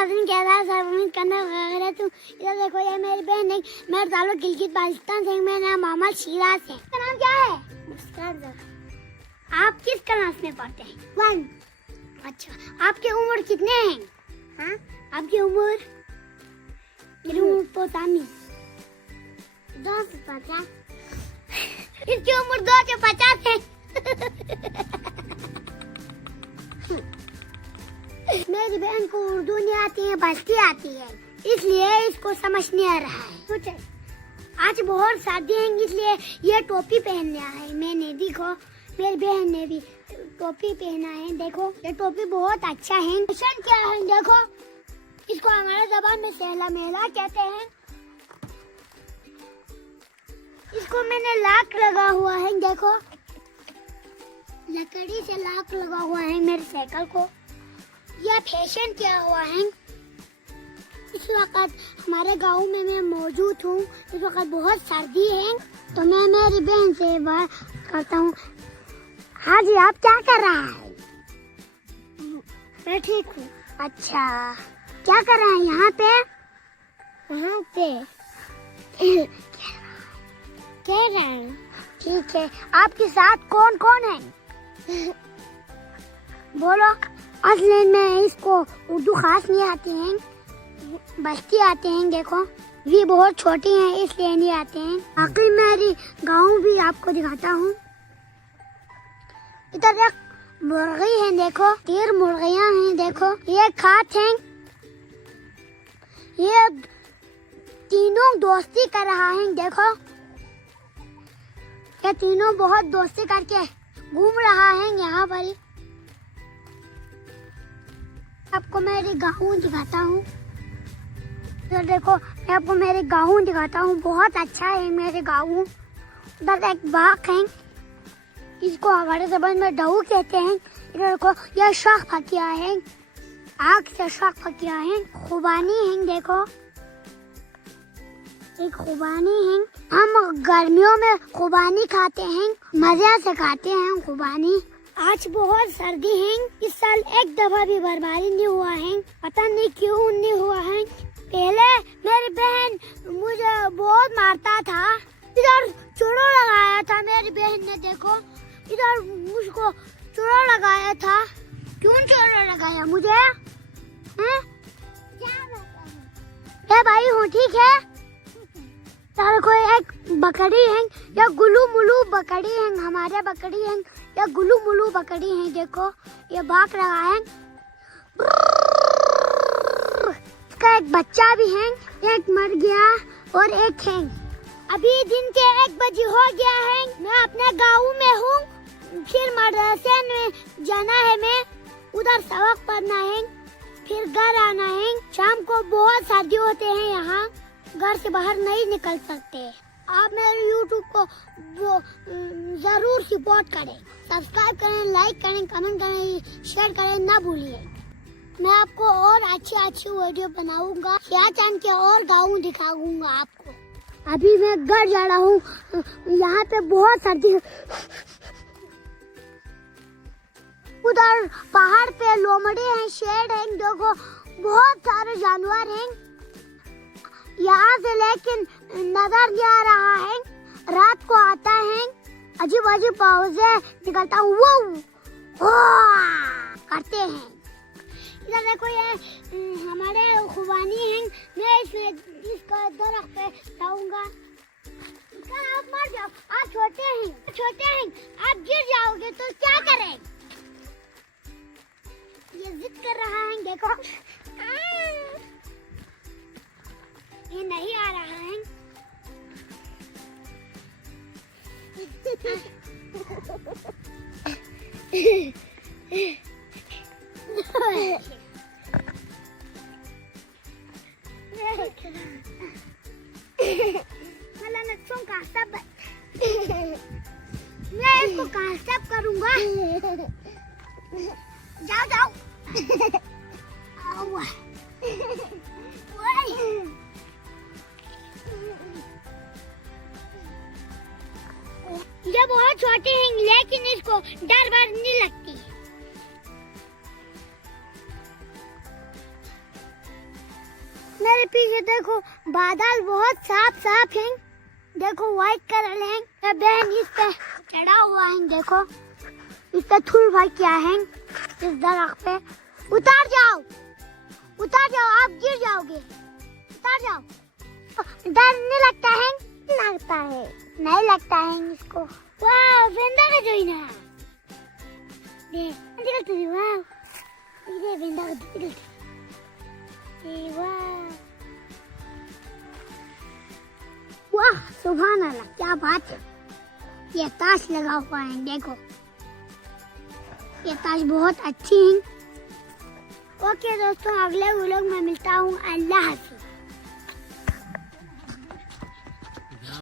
नाज़रीन कैसा सब उम्मीद करना वगैरह तुम इधर देखो ये मेरी बहन है मेरे ताल्लुक गिलगित बाल्टिस्तान से मेरा नाम मोहम्मद शिराज है। आपका नाम क्या है? मुस्कान। आप किस क्लास में पढ़ते हैं? 1। अच्छा आपकी उम्र कितने हैं? हाँ आपकी उम्र? मेरी उम्र पोतानी 250। इसकी उम्र 250 है। मेरी बहन को उर्दू नहीं आती है बस्ती आती है इसलिए इसको समझ नहीं आ रहा है। आज बहुत सर्दी है इसलिए ये टोपी पहन लिया है मैंने। देखो मेरी बहन ने भी टोपी पहना है। देखो ये टोपी बहुत अच्छा है। फैशन क्या है देखो इसको हमारे ज़बान में सहला मेला कहते हैं। इसको मैंने लाक लगा हुआ है देखो लकड़ी से लाक लगा हुआ है मेरे साइकिल को। यह फैशन किया हुआ है। इस वक्त हमारे गांव में मैं मौजूद हूँ। इस वक्त बहुत सर्दी है तो मैं मेरी बहन से बात करता हूँ। हाँ जी आप क्या कर रहा है? मैं ठीक हूँ। अच्छा क्या कर रहा है यहाँ पे? यहाँ पे कह रहा हूँ। ठीक है आपके साथ कौन कौन है? बोलो। असली में इसको उर्दू खास नहीं आती है बस्ती आते हैं। देखो ये बहुत छोटी हैं इसलिए नहीं आते हैं। बाकी मेरी गांव भी आपको दिखाता हूँ। इधर एक मुर्गी है देखो 3 मुर्गियाँ हैं देखो ये खात हैं। ये तीनों दोस्ती कर रहा है देखो ये तीनों बहुत दोस्ती करके घूम रहा है यहाँ पर। आपको मेरे गाँव दिखाता हूँ। तो देखो मैं आपको मेरे गाँव दिखाता हूँ। बहुत अच्छा है मेरे गाँव। उधर एक बाग है इसको हमारे ज़बान में डहू कहते हैं। इधर देखो यह शाख फकिया है आग से शाख फकिया है। खुबानी है देखो एक खुबानी है। हम गर्मियों में खुबानी खाते हैं मजे से खाते हैं खुबानी। आज बहुत सर्दी है। इस साल एक दफा भी बर्बादी नहीं हुआ है पता नहीं क्यों नहीं हुआ है। पहले मेरी बहन मुझे बहुत मारता था। इधर चूड़ा लगाया था मेरी बहन ने देखो इधर मुझको चूड़ा लगाया था। क्यों चूड़ा लगाया मुझे? हैं? क्या भाई हूँ ठीक है। कोई एक बकरी है या गुलू मुलू बकरी है हमारे बकरी है या गुलू मुलू बकरी है। देखो ये बाग लगा है। इसका एक बच्चा भी है एक मर गया और एक है। अभी दिन के 1 बजे हो गया है। मैं अपने गाँव में हूँ। फिर मदरसे में जाना है मैं उधर सबक पढ़ना है फिर घर आना है। शाम को बहुत सर्दी होते हैं यहाँ घर से बाहर नहीं निकल सकते। आप मेरे YouTube को जरूर सपोर्ट करें सब्सक्राइब करें लाइक करें कमेंट करें शेयर करें ना भूलिए। मैं आपको और अच्छी वीडियो बनाऊंगा। चांद के और गाँव दिखाऊंगा आपको। अभी मैं घर जा रहा हूँ। यहाँ पे बहुत सर्दी है। उधर पहाड़ पे लोमड़ी हैं शेर हैं देखो बहुत सारे जानवर हैं। यहाँ से लेकिन नजर नहीं आ रहा है। रात को आता है अजीब अजीब पाउजे निकलता हूँ वो करते हैं। इधर देखो ये हमारे खुबानी है। मैं इसमें इसका दरख्त पे लाऊंगा। आप मर जाओ आप छोटे हैं आप गिर जाओगे तो क्या करें। ये जिद कर रहा है देखो ये नहीं आ रहा है। मैं इसको कास्टअप करूंगा। जाओ ये बहुत छोटे हैं लेकिन इसको डर वर नहीं लगती। मेरे पीछे देखो बादल बहुत साफ साफ हैं। देखो व्हाइट कलर है। ये बहन इस पे चढ़ा हुआ है। देखो इस पे थूल भाई क्या है इस दरख्त पे। उतार जाओ आप गिर जाओगे। उतार जाओ। डर नहीं लगता है? लगता है। नहीं लगता है इसको। वाह वेंदा का जोइना दे निकलती है। वाह ये वेंदा का निकलती है। वाह सुभान अल्लाह क्या बात है। ये ताश लगा हुआ है। देखो ये ताश बहुत अच्छी है। ओके दोस्तों अगले व्लॉग में मिलता हूँ। अल्लाह हाफ़िज़।